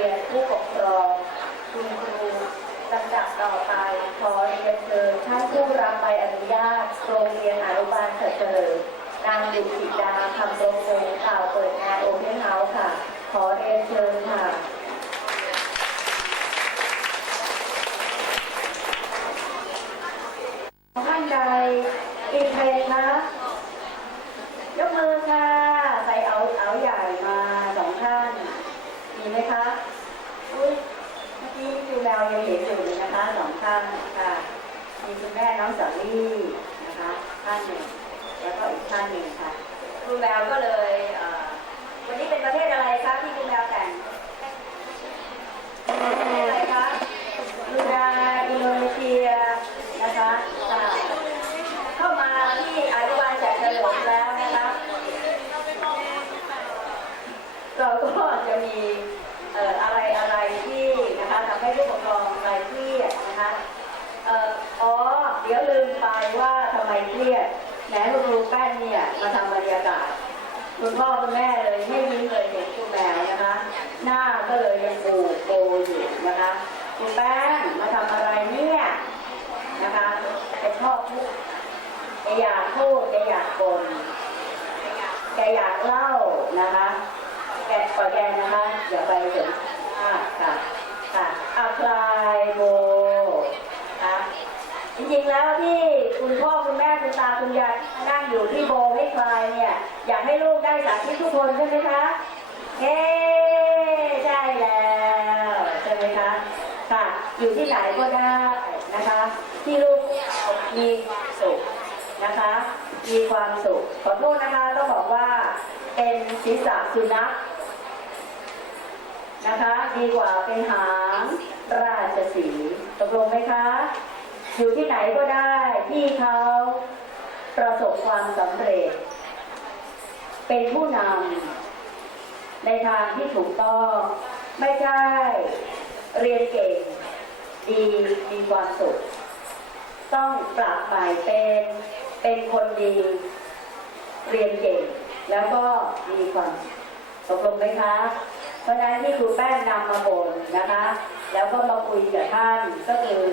นักเรียนผู้ปกครอง คุณครูลำดับต่อไป ขอเรียนเชิญท่านผู้รับใบอนุญาตโรงเรียนอนุบาลเฉลิมนางดุจิดาคำรงคงกล่าวเปิดงานโอเพนเฮาส์ค่ะ ขอเรียนเชิญค่ะ ท่านใดอินเทรนด์นะยกมือค่ะ ใส่เอาเอาใหญ่มาสองท่าน มีไหมคะ อุ้ยเมื่อกี้คือแมวยังเห็นอยู่เลยนะคะสองท่านค่ะ มีคุณแม่น้องสาลี่นะคะ ท่านหนึ่ง แล้วก็อีกท่านหนึ่งค่ะคุณแมวก็เลยเอ่อวันนี้เป็นประเทศอะไรคะที่คุณแมวแต่งประเทศอะไรคะบรูไนอินโดนีเซียนะคะค่ะ เข้ามาที่อนุบาลแสนเฉลิมแล้วนะคะ เราก็จะมีเอ่ออะไรอะไรที่นะคะทำให้ผู้ปกครองคลายเครียดนะคะเอ่ออ๋อ เดี๋ยวลืมไปว่าทำไม เครียดแมคุณครูแป้นเนี่ยมาทำบรรยากาศคุณพ่อคุณแม่เลยไม่ยิ้มเลยเห็นคุณแมวนะคะ หน้าก็เลยยังปูโบอยู่นะคะคุณแป้งมาทำอะไรเนี่ยนะคะเป็นพ่อพูดแกอยากพูดแกอยากบ่นแกอยากเล่านะคะแกขอแกนะคะอย่าไปถึงมาค่ะค่ะอาคลายโบ จริงๆแล้วที่คุณพ่อคุณแม่คุณตาคุณยายนั่งอยู่ที่โบให้คลายเนี่ยอยากให้ลูกได้สาธิตทุกคนใช่ไหมคะเฮ้ใช่แล้วใช่ไหมคะค่ะอยู่ที่ไหนก็ได้นะคะ ที่ลูกมีสุขนะคะ มีความสุขขอโทษนะคะต้องบอกว่าเป็นศีรษะสุนัขนะคะ ดีกว่าเป็นหางราชสีตกลงไหมคะ อยู่ที่ไหนก็ได้ที่เขาประสบความสำเร็จ เป็นผู้นำในทางที่ถูกต้อง ไม่ใช่เรียนเก่ง ดีมีความสุข ต้องปรับใหม่เป็นเป็นคนดี เรียนเก่ง แล้วก็มีความสุขตกลงไหมคะ ราะฉะนั้นที่ครูแป้งนำมาบ่นนะคะ แล้วก็มาคุยกับท่านก็คือ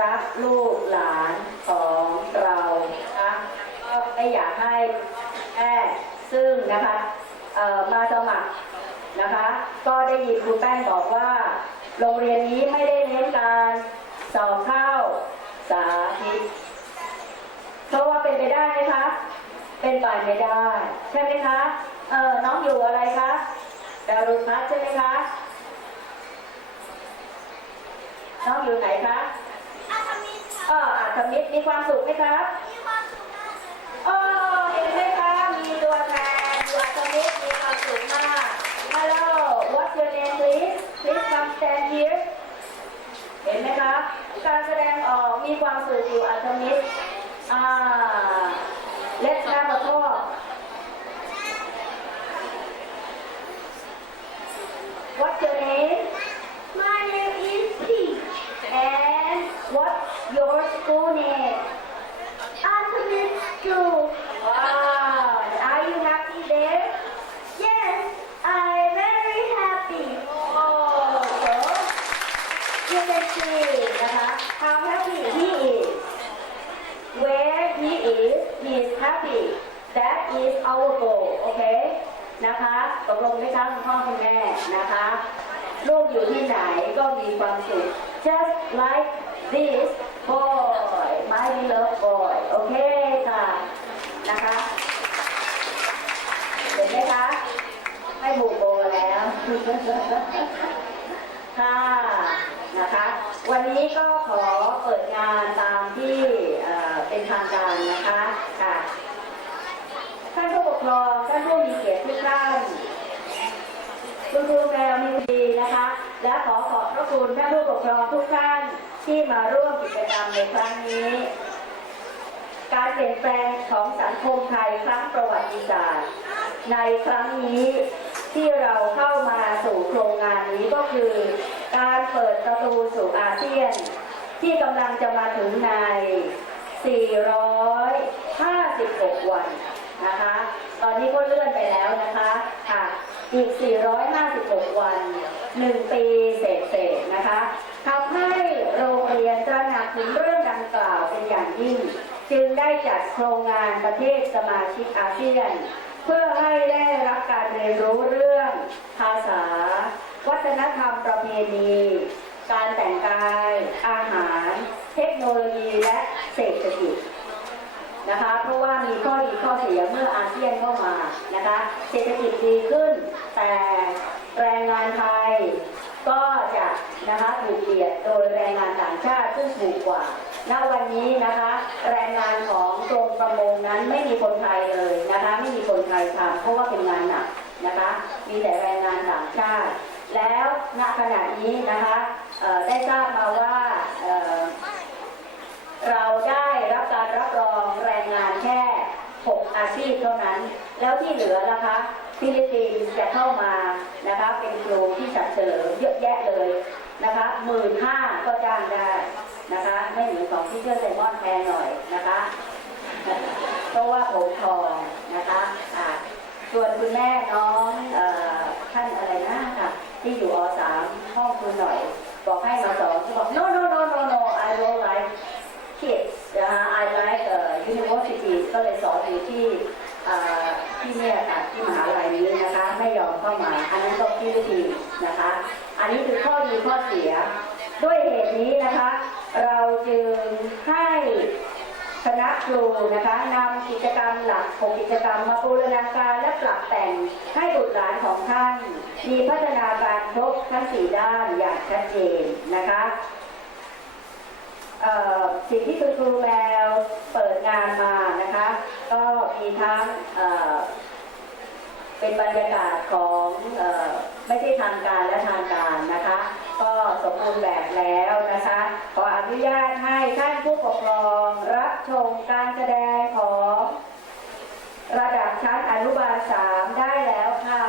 รักลูกหลานของเรานะคะก็ไม่อยากให้แม่ซึ่งนะคะเออมาสมัครนะคะ ก็ได้ยินครูแป้งบอกว่า โรงเรียนนี้ไม่ได้เน้นการสอบเข้าสาธิตเพราะว่าเป็นไปได้ไหมคะ เป็นไปไม่ได้ ใช่ไหมคะเออน้องอยู่อะไรคะ ดารุณพัฒน์ใช่ไหมคะน้องอยู่ไหนคะอาทมิตรเอออาธมิตรมีความสุขไหมครับมีความสุขมากเลยค่ะเออเห็นไหมคะมีตัวแทนอยู่อาธมิตรมีความสุขมาก Hello what's your name please please come stand here เห็นไหมคะการแสดงออกมีความสุขอยู่อาธมิตรอ่า let's have a talk What's your name? ีความสุข just like this boy my beloved boy โอเคค่ะ นะคะเห็นไหมคะให้บุโบแล้ว ค่ะ นะคะ วันนี้ก็ขอเปิดงานตามที่เป็นทางการนะคะค่ะท่านผู้ปกครองท่านผู้มีเกียรติทุกท่านคุณครูแมว และขอขอบพระคุณท่านผู้ปกครองทุกท่านที่มาร่วมกิจกรรมในครั้งนี้ การเปลี่ยนแปลงของสังคมไทยครั้งประวัติศาสตร์ ในครั้งนี้ที่เราเข้ามาสู่โครงงานนี้ก็คือ การเปิดประตูสู่อาเซียน ที่กำลังจะมาถึงใน 456 วัน นะคะ ตอนนี้ก็เลื่อนไปแล้วนะคะค่ะอีก 456 วัน 1 ปีเศษๆนะคะทำให้โรงเรียนตระหนักถึงเรื่องดังกล่าวเป็นอย่างยิ่ง จึงได้จัดโครงงานประเทศสมาชิกอาเซียน เพื่อให้ได้รับการเรียนรู้เรื่อง ภาษา วัฒนธรรมประเพณีการแต่งกาย อาหาร เทคโนโลยีและเศรษฐกิจ นะคะ เพราะว่ามีข้อดีข้อเสียเมื่ออาเซียนเข้ามานะคะ เศรษฐกิจดีขึ้น แต่แรงงานไทยก็จะนะคะถูกเบียดโดยแรงงานต่างชาติซึ่งถูกกว่า ณ วันนี้นะคะ แรงงานของกรมประมงนั้นไม่มีคนไทยเลยนะคะ ไม่มีคนไทยทำเพราะว่าเป็นงานหนักนะคะ มีแต่แรงงานต่างชาติ แล้วณขณะนี้นะคะได้ทราบมาว่า เราได้รับการรับรองแรงงานแค่ 6 อาชีพเท่านั้น แล้วที่เหลือนะคะฟิลิปปินส์จะเข้ามานะคะเป็นครูที่ฉัดเฉลิมเยอะแยะเลยนะคะหมื่นห้าก็จ้างได้นะคะไม่เหมือนของที่เชื่อไซมอนแพงหน่อยนะคะเพราะว่าผมทองนะคะอะส่วนคุณแม่น้องอท่านอะไรนะค่ะที่อยู่อสามห้องคุณหน่อย บอกให้มาสอนก็บอก no no no no no I don't like kids นะคะ I like uh, university ก็เลยสอนอยู่ที่ที่เนี่ยค่ะที่มหาลัยนี้นะคะ ไม่ยอมเข้ามา อันนั้นก็ที่ทีนะคะ อันนี้คือข้อดีข้อเสีย ด้วยเหตุนี้นะคะ เราจึงให้คณะครูนะคะนำกิจกรรมหลักของกิจกรรมมาบูรณาการและปรับแต่งให้บุตรหลานของท่าน มีพัฒนาการครบทั้งสี่ด้านอย่างชัดเจนนะคะ สิ่งที่คุณครูแมวเปิดงานมานะคะ ก็มีทั้งเป็นบรรยากาศของอไม่ใช่ทางการและทางการนะคะ ก็สมบูรณ์แบบแล้วนะคะ ขออนุญาตให้ท่านผู้ปกครองรับชมการแสดงของระดับชั้นอนุบาลสามได้แล้วค่ะ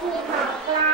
不好吧